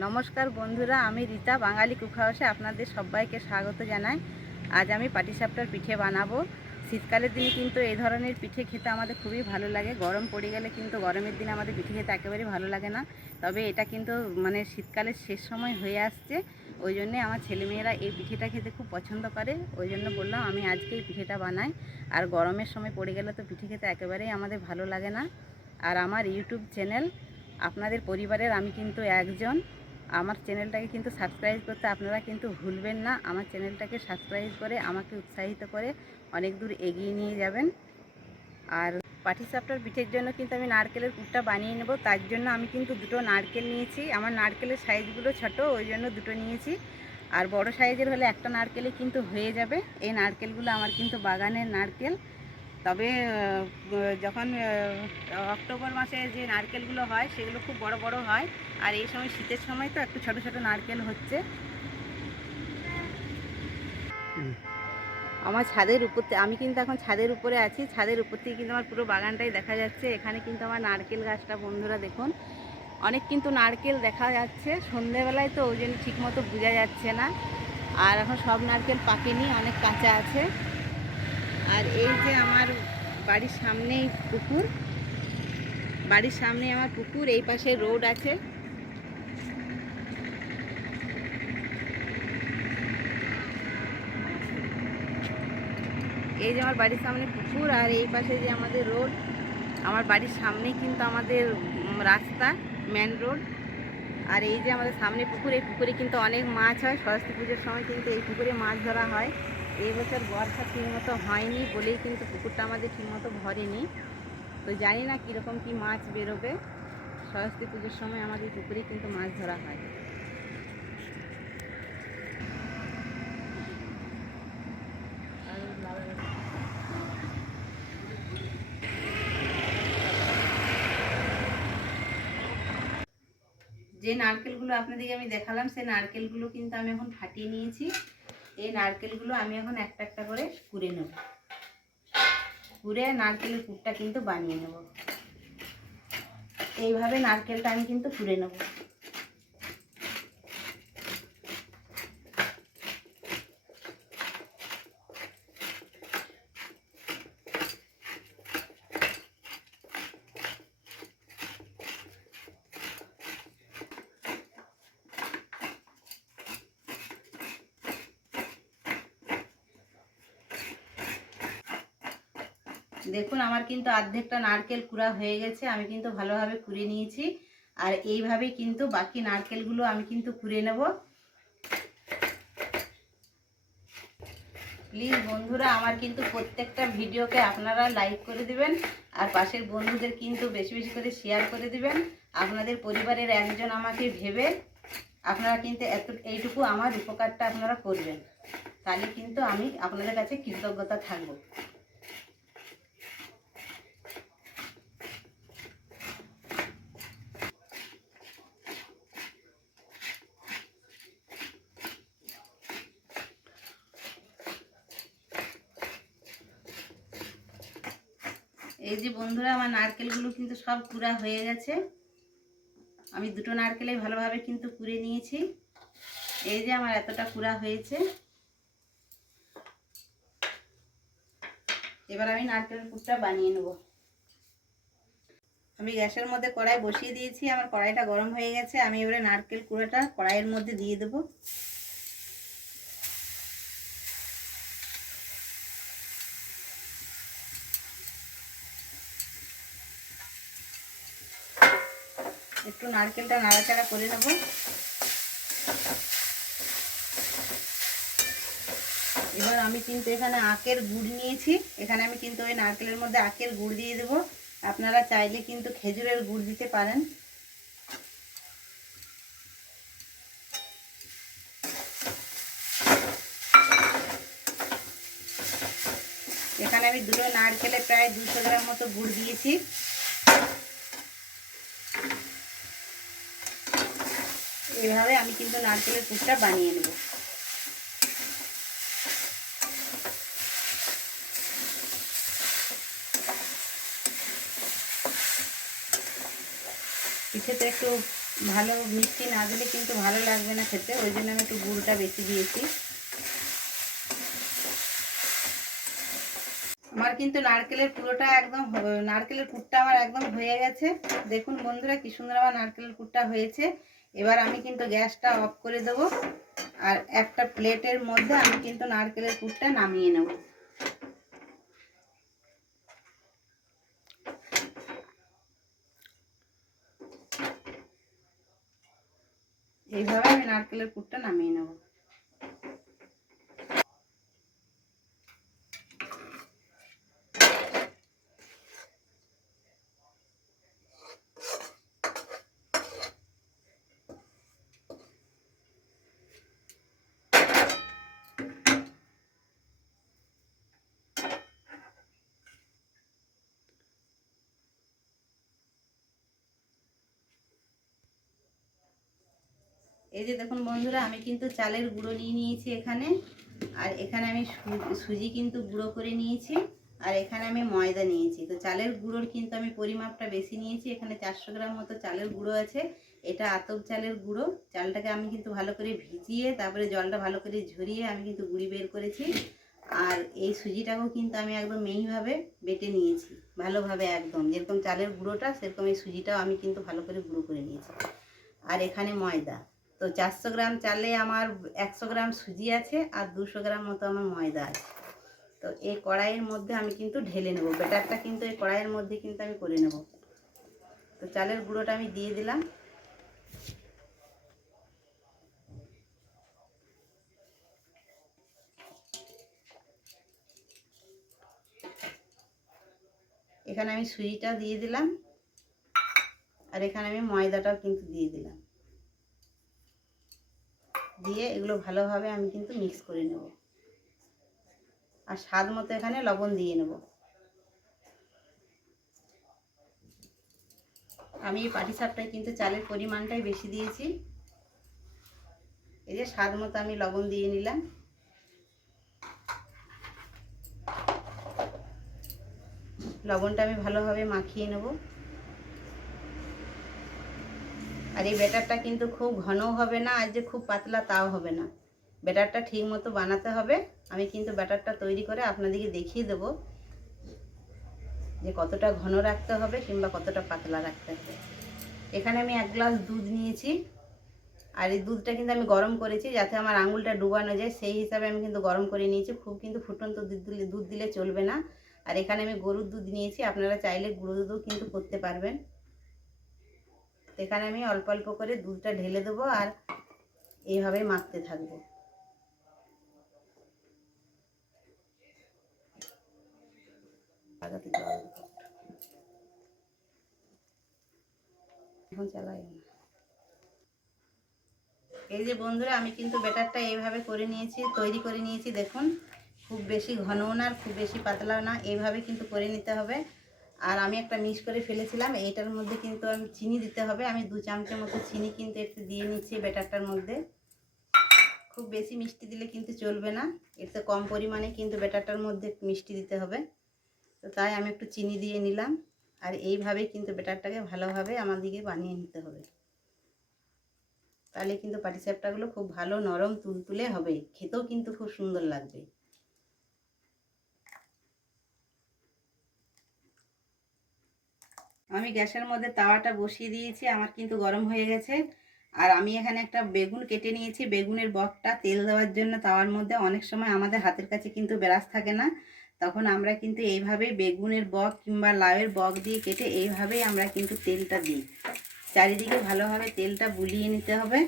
নমস্কার বন্ধুরা, আমি রীতা বাঙালি কুক হাউসে আপনাদের সবাইকে স্বাগত জানাই। আজ আমি পাটিসাপটার পিঠে বানাবো। শীতকালের দিনে কিন্তু এই ধরনের পিঠে খেতে আমাদের খুবই ভালো লাগে। গরম পড়ে গেলে কিন্তু গরমের দিনে আমাদের পিঠে খেতে একেবারেই ভালো লাগে না। তবে এটা কিন্তু শীতকালের শেষ সময় হয়ে আসছে, ওই জন্যে আমার ছেলেমেয়েরা এই পিঠেটা খেতে খুব পছন্দ করে। ওই জন্য বললাম আমি আজকে এই পিঠেটা বানাই। আর গরমের সময় পড়ে গেলে তো পিঠে খেতে একেবারেই আমাদের ভালো লাগে না। আর আমার ইউটিউব চ্যানেল, আপনাদের পরিবারের আমি কিন্তু একজন। আমার চ্যানেলটাকে কিন্তু সাবস্ক্রাইব করতে আপনারা কিন্তু ভুলবেন না। আমার চ্যানেলটাকে সাবস্ক্রাইব করে আমাকে উৎসাহিত করে অনেক দূর এগিয়ে নিয়ে যাবেন। আর পাটিসাপটার পিঠের জন্য কিন্তু আমি নারকেলের পুরটা বানিয়ে নেব। তার জন্য আমি কিন্তু দুটো নারকেল নিয়েছি। আমার নারকেলের সাইজগুলো ছোট, ওই জন্য দুটো নিয়েছি। আর বড় সাইজের হলে একটা নারকেলে কিন্তু হয়ে যাবে। এই নারকেলগুলো আমার কিন্তু বাগানের নারকেল। তবে যখন অক্টোবর মাসে যে নারকেলগুলো হয় সেগুলো খুব বড় বড় হয়। আর এই সময় শীতের সময় তো একটু ছোট ছোট নারকেল হচ্ছে। আমার ছাদের উপর, আমি কিন্তু এখন ছাদের উপরে আছি। ছাদের উপর থেকে কিন্তু আমার পুরো বাগানটাই দেখা যাচ্ছে। এখানে কিন্তু আমার নারকেল গাছটা, বন্ধুরা দেখুন, অনেক কিন্তু নারকেল দেখা যাচ্ছে। সন্ধেবেলায় তো ওই জন্য ঠিক মতো বোঝা যাচ্ছে না। আর এখন সব নারকেল পাকেনি, অনেক কাঁচা আছে। আর এই যে আমার বাড়ির সামনেই পুকুর, বাড়ির সামনে আমার পুকুর, এই পাশে রোড আছে। এই যে আমার বাড়ির সামনে পুকুর, আর এই পাশে যে আমাদের রোড। আমার বাড়ির সামনে কিন্তু আমাদের রাস্তা, মেন রোড। আর এই যে আমাদের সামনে পুকুর, এই পুকুরে কিন্তু অনেক মাছ হয়। সরস্বতী পুজোর সময় কিন্তু এই পুকুরে মাছ ধরা হয়। এই বছর বর্ষা ঠিকমতো হয়নি বলেই কিন্তু পুকুরটা আমাদের ঠিকমতো ভরেনি। তো জানি না কীরকম কী মাছ বেরোবে। সরস্বতী পুজোর সময় আমাদের পুকুরে কিন্তু মাছ ধরা হয়। যে নারকেলগুলো আপনাদেরকে আমি দেখালাম, সেই নারকেলগুলো কিন্তু আমি এখন ফাটিয়ে নিয়েছি। এই নারকেলগুলো আমি এখন একটা একটা করে কুড়ে নেব। কুড়ে নারকেলের পুরটা কিন্তু বানিয়ে নেব। এইভাবে নারকেলটা আমি কিন্তু কুড়ে নেব। দেখুন আমার কিন্তু অর্ধেকটা নারকেল কুড়া হয়ে গেছে। আমি কিন্তু ভালোভাবে কুড়ে নিয়েছি। আর এইভাবেই কিন্তু বাকি নারকেলগুলো আমি কিন্তু কুড়ে নেব। প্লিজ বন্ধুরা, আমার কিন্তু প্রত্যেকটা ভিডিওকে আপনারা লাইক করে দিবেন। আর পাশের বন্ধুদের কিন্তু বেশি বেশি করে শেয়ার করে দিবেন। আপনাদের পরিবারের একজন আমাকে ভেবে আপনারা কিন্তু এইটুকু আমার উপকারটা আপনারা করবেন। তাহলে কিন্তু আমি আপনাদের কাছে কৃতজ্ঞতা থাকবো। এই যে বন্ধুরা, আমার নারকেলগুলো কিন্তু সব কুড়া হয়ে গেছে। আমি দুটো নারকেলে ভালোভাবে কিন্তু কুড়ে নিয়েছি। এই যে আমার এতটা কুড়া হয়েছে। এবার আমি নারকেলের পুরটা বানিয়ে নেব। আমি গ্যাসের মধ্যে কড়াই বসিয়ে দিয়েছি। আমার কড়াইটা গরম হয়ে গেছে। আমি এবারে নারকেল কুড়াটা কড়াইয়ের মধ্যে দিয়ে দেবো। একটু নারকেলটা নাড়াচাড়া করে নেব। এবার আমি কিন্তু এখানে আখের গুড় নিয়েছি। এখানে আমি কিন্তু ওই নারকেলের মধ্যে আখের গুড় দিয়ে দেবো। আপনারা চাইলে কিন্তু খেজুরের গুড় দিতে পারেন। এখানে আমি দুটো নারকেলে প্রায় 200 গ্রাম মতো গুড় দিয়েছি। এইভাবে আমি কিন্তু নারকেলের পুরটা বানিয়ে নেব। পিঠেতে একটু ভালো মিষ্টি না দিলে কিন্তু ভালো লাগবে না খেতে, ওই জন্য আমি একটু গুড়টা বেশি দিয়েছি। আমার কিন্তু নারকেলের পুরোটা একদম, নারকেলের পুরটা আমার একদম হয়ে গেছে। দেখুন বন্ধুরা কি সুন্দর আমার নারকেলের পুরটা হয়েছে। এবার আমি কিন্তু গ্যাসটা অফ করে দেব, আর একটা প্লেটের মধ্যে আমি কিন্তু নারকেলের পুরটা নামিয়ে নেব। এইভাবে আমি নারকেলের পুরটা নামিয়ে নেব। এই যে দেখুন বন্ধুরা, আমি কিন্তু চালের গুঁড়ো নিয়ে নিয়েছি এখানে, আর এখানে আমি সুজি কিন্তু গুঁড়ো করে নিয়েছি, আর এখানে আমি ময়দা নিয়েছি। তো চালের গুঁড়োর কিন্তু আমি পরিমাপটা বেশি নিয়েছি, এখানে 400 গ্রাম মতো চালের গুঁড়ো আছে। এটা আতপ চালের গুঁড়ো। চালটাকে আমি কিন্তু ভালো করে ভিজিয়ে তারপরে জলটা ভালো করে ঝরিয়ে আমি কিন্তু গুঁড়ি বের করেছি। আর এই সুজিটাকেও কিন্তু আমি একদম মিহিভাবে বেটে নিয়েছি, ভালোভাবে একদম যেরকম চালের গুঁড়োটা সেরকম এই সুজিটাও আমি কিন্তু ভালো করে গুঁড়ো করে নিয়েছি। আর এখানে ময়দা। তো 400 গ্রাম চালে আমার 100 গ্রাম সুজি আছে, আর 200 গ্রাম মতো আমার ময়দা আছে। তো এই কড়াইয়ের মধ্যে আমি কিন্তু ঢেলে নেব, ব্যাটারটা কিন্তু এই কড়াইয়ের মধ্যে কিন্তু আমি করে নেব। তো চালের গুঁড়োটা আমি দিয়ে দিলাম। এখানে আমি সুজিটা দিয়ে দিলাম, আর এখানে আমি ময়দাটাও কিন্তু দিয়ে দিলাম। দিয়ে এগুলো ভালোভাবে আমি কিন্তু মিক্স করে নেব, আর স্বাদ মতো এখানে লবণ দিয়ে নেব। আমি এই পাটিসাপটায় কিন্তু চালের পরিমাণটাই বেশি দিয়েছি। এই যে স্বাদ মতো আমি লবণ দিয়ে নিলাম। লবণটা আমি ভালোভাবে মাখিয়ে নেব। আর এই ব্যাটারটা কিন্তু খুব ঘনও হবে না, আর যে খুব পাতলা তাও হবে না। ব্যাটারটা ঠিক মতো বানাতে হবে। আমি কিন্তু ব্যাটারটা তৈরি করে আপনাদেরকে দেখিয়ে দেব যে কতটা ঘন রাখতে হবে কিংবা কতটা পাতলা রাখতে হবে। এখানে আমি 1 গ্লাস দুধ নিয়েছি, আর এই দুধটা কিন্তু আমি গরম করেছি যাতে আমার আঙুলটা ডুবানো যায়, সেই হিসাবে আমি কিন্তু গরম করে নিয়েছি। খুব কিন্তু ফুটন্ত দুধ দিলে চলবে না। আর এখানে আমি গরুর দুধ নিয়েছি, আপনারা চাইলে গুঁড়ো দুধও কিন্তু করতে পারবেন। এখানে আমি অল্প অল্প করে দুধটা ঢেলে দেবো, আর এইভাবে মাখতে থাকবো। এখন চালাই না। এই যে বন্ধুরা, আমি কিন্তু ব্যাটারটা এইভাবে করে নিয়েছি, তৈরি করে নিয়েছি। দেখুন, খুব বেশি ঘনও না আর খুব বেশি পাতলাও না, এইভাবে কিন্তু করে নিতে হবে। আর আমি একটা মিক্স করে ফেলেছিলাম, এইটার মধ্যে কিন্তু আমি চিনি দিতে হবে। আমি 2 চামচের মতো চিনি কিন্তু একটু দিয়ে নিচ্ছি ব্যাটারটার মধ্যে। খুব বেশি মিষ্টি দিলে কিন্তু চলবে না, এতে কম পরিমাণে কিন্তু ব্যাটারটার মধ্যে মিষ্টি দিতে হবে। তো তাই আমি একটু চিনি দিয়ে নিলাম। আর এইভাবেই কিন্তু ব্যাটারটাকে ভালোভাবে আমাদেরকে বানিয়ে নিতে হবে। তাহলে কিন্তু পাটিসাপটাগুলো খুব ভালো নরম তুলতুলে হবে, খেতেও কিন্তু খুব সুন্দর লাগবে। আমি গ্যাসের মধ্যে তাওয়াটা বসিয়ে দিয়েছি, আমার কিন্তু গরম হয়ে গেছে। আর আমি এখানে একটা বেগুন কেটে নিয়েছি, বেগুনের বকটা তেল দেওয়ার জন্য। তাওয়ার মধ্যে অনেক সময় আমাদের হাতের কাছে কিন্তু ব্রাশ থাকে না, তখন আমরা কিন্তু এইভাবেই বেগুনের বক কিংবা লাউয়ের বক দিয়ে কেটে এইভাবেই আমরা কিন্তু তেলটা দিই। চারিদিকে ভালোভাবে তেলটা বুলিয়ে নিতে হবে,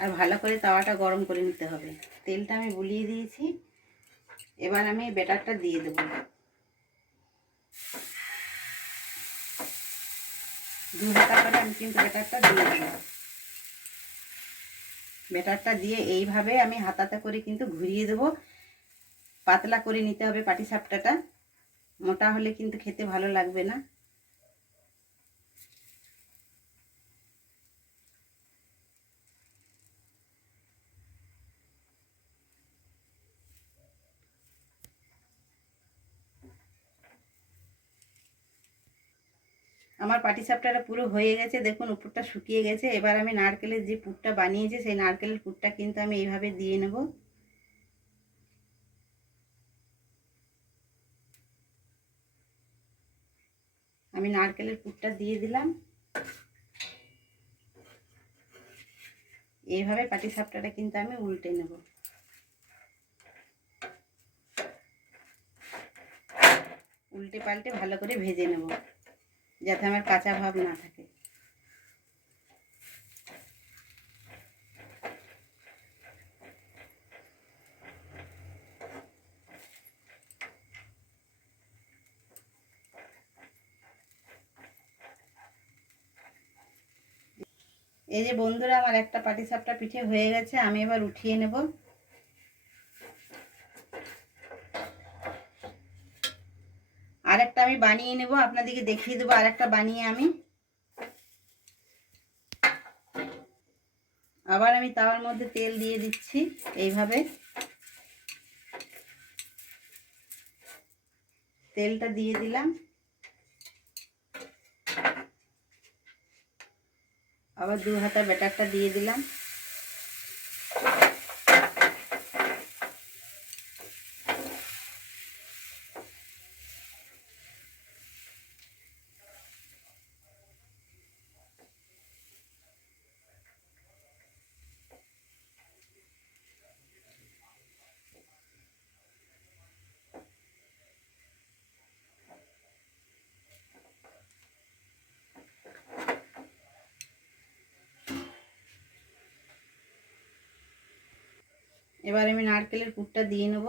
আর ভালো করে তাওয়াটা গরম করে নিতে হবে। তেলটা আমি বুলিয়ে দিয়েছি, এবার আমি ব্যাটারটা দিয়ে দেবো। 2 হাতা করে আমি কিন্তু ব্যাটারটা দিয়ে দেবো। ব্যাটারটা দিয়ে এইভাবে আমি হাতাতে করে কিন্তু ঘুরিয়ে দেবো। পাতলা করে নিতে হবে পাটিসাপটাটা, মোটা হলে কিন্তু খেতে ভালো লাগবে না। আমার পাটিসাপটাটা পুরো হয়ে গেছে, দেখুন উপরটা শুকিয়ে গেছে। এবার আমি নারকেলের যে পুরটা বানিয়েছি সেই নারকেলের পুরটা কিন্তু আমি এইভাবে দিয়ে নেব। আমি নারকেলের পুরটা দিয়ে দিলাম। এইভাবে পাটিসাপটাটা কিন্তু আমি উল্টে নেব। উল্টে পাল্টে ভালো করে ভেজে নেব যাতে আমার কাঁচা ভাব না থাকে। এই যে বন্ধুরা, আমার একটা পাটিসাপটা পিঠে হয়ে গেছে, আমি এবার উঠিয়ে নেব। আরেকটা আমি বানিয়ে নেব, আপনাদেরকে দেখিয়ে দেবো আরেকটা বানিয়ে আমি। আবার আমি তাওয়ার মধ্যে তেল দিয়ে দিচ্ছি এইভাবে। তেলটা দিয়ে দিলাম, আবার 2 হাতা ব্যাটারটা দিয়ে দিলাম। এবার আমি নারকেলের পুরটা দিয়ে নেব।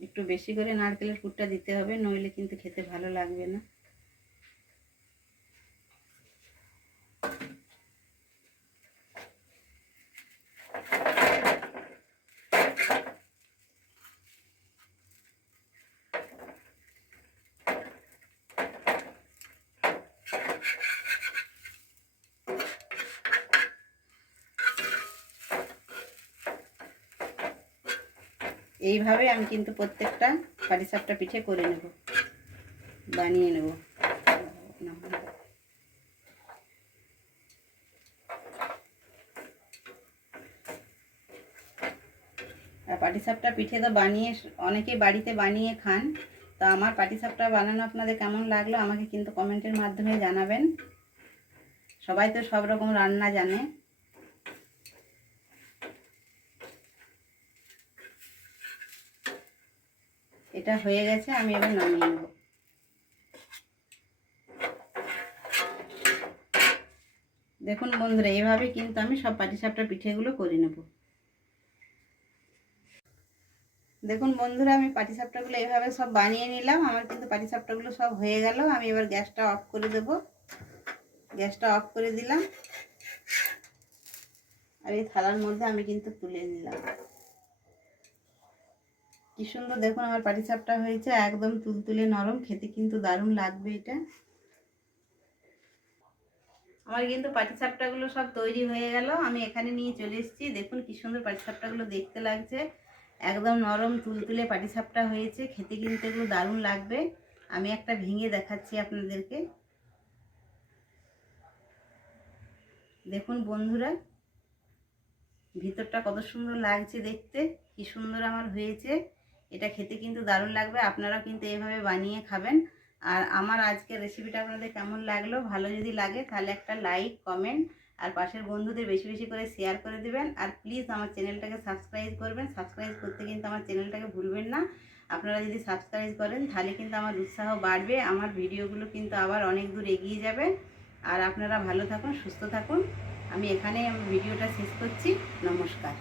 একটু বেশি করে নারকেলের পুরটা দিতে হবে, নইলে কিন্তু খেতে ভালো লাগবে না। এইভাবে আমি কিন্তু প্রত্যেকটা পাটিসাপটা পিঠে করে নেব, বানিয়ে নেব। আর পাটিসাপটা পিঠে তো বানিয়ে অনেকেই বাড়িতে বানিয়ে খান। তো আমার পাটিসাপটা বানানো আপনাদের কেমন লাগলো আমাকে কিন্তু কমেন্টের মাধ্যমে জানাবেন। সবাই তো সব রকম রান্না জানে। এটা হয়ে গেছে, আমি এবার নামিয়ে নেব। দেখুন বন্ধুরা, এইভাবে কিন্তু আমি সব পাটিসাপটা পিঠেগুলো করে নেব। দেখুন বন্ধুরা, আমি পাটিসাপটাগুলো এইভাবে সব বানিয়ে নিলাম। আমার কিন্তু পাটিসাপটাগুলো সব হয়ে গেল। আমি এবার গ্যাসটা অফ করে দেব। গ্যাসটা অফ করে দিলাম, আর এই থালার মধ্যে আমি কিন্তু তুলে নিলাম। কি সুন্দর দেখুন আমার পাটিসাপটা হয়েছে, একদম তুলতুলে নরম, খেতে কিন্তু দারুণ লাগবে এটা। আমার কিন্তু পাটিসাপটাগুলো সব তৈরি হয়ে গেল। আমি এখানে নিয়ে চলে এসেছি। দেখুন কি সুন্দর পাটিসাপটাগুলো দেখতে লাগছে, একদম নরম তুলতুলে পাটিসাপটা হয়েছে, খেতে কিন্তু এগুলো দারুণ লাগবে। আমি একটা ভেঙে দেখাচ্ছি আপনাদেরকে। দেখুন বন্ধুরা, ভিতরটা কত সুন্দর লাগছে দেখতে, কি সুন্দর আমার হয়েছে। এটা খেতে কিন্তু দারুণ লাগবে, আপনারাও কিন্তু এইভাবে বানিয়ে খাবেন। আর আমার আজকের রেসিপিটা আপনাদের কেমন লাগলো, ভালো যদি লাগে তাহলে একটা লাইক, কমেন্ট আর পাশের বন্ধুদের বেশি বেশি করে শেয়ার করে দিবেন। আর প্লিজ আমার চ্যানেলটাকে সাবস্ক্রাইব করবেন। সাবস্ক্রাইব করতে কিন্তু আমার চ্যানেলটাকে ভুলবেন না। আপনারা যদি সাবস্ক্রাইব করেন তাহলে কিন্তু আমার উৎসাহ বাড়বে, আমার ভিডিওগুলো কিন্তু আবার অনেক দূর এগিয়ে যাবে। আর আপনারা ভালো থাকুন, সুস্থ থাকুন। আমি এখানে ভিডিওটা শেষ করছি। নমস্কার।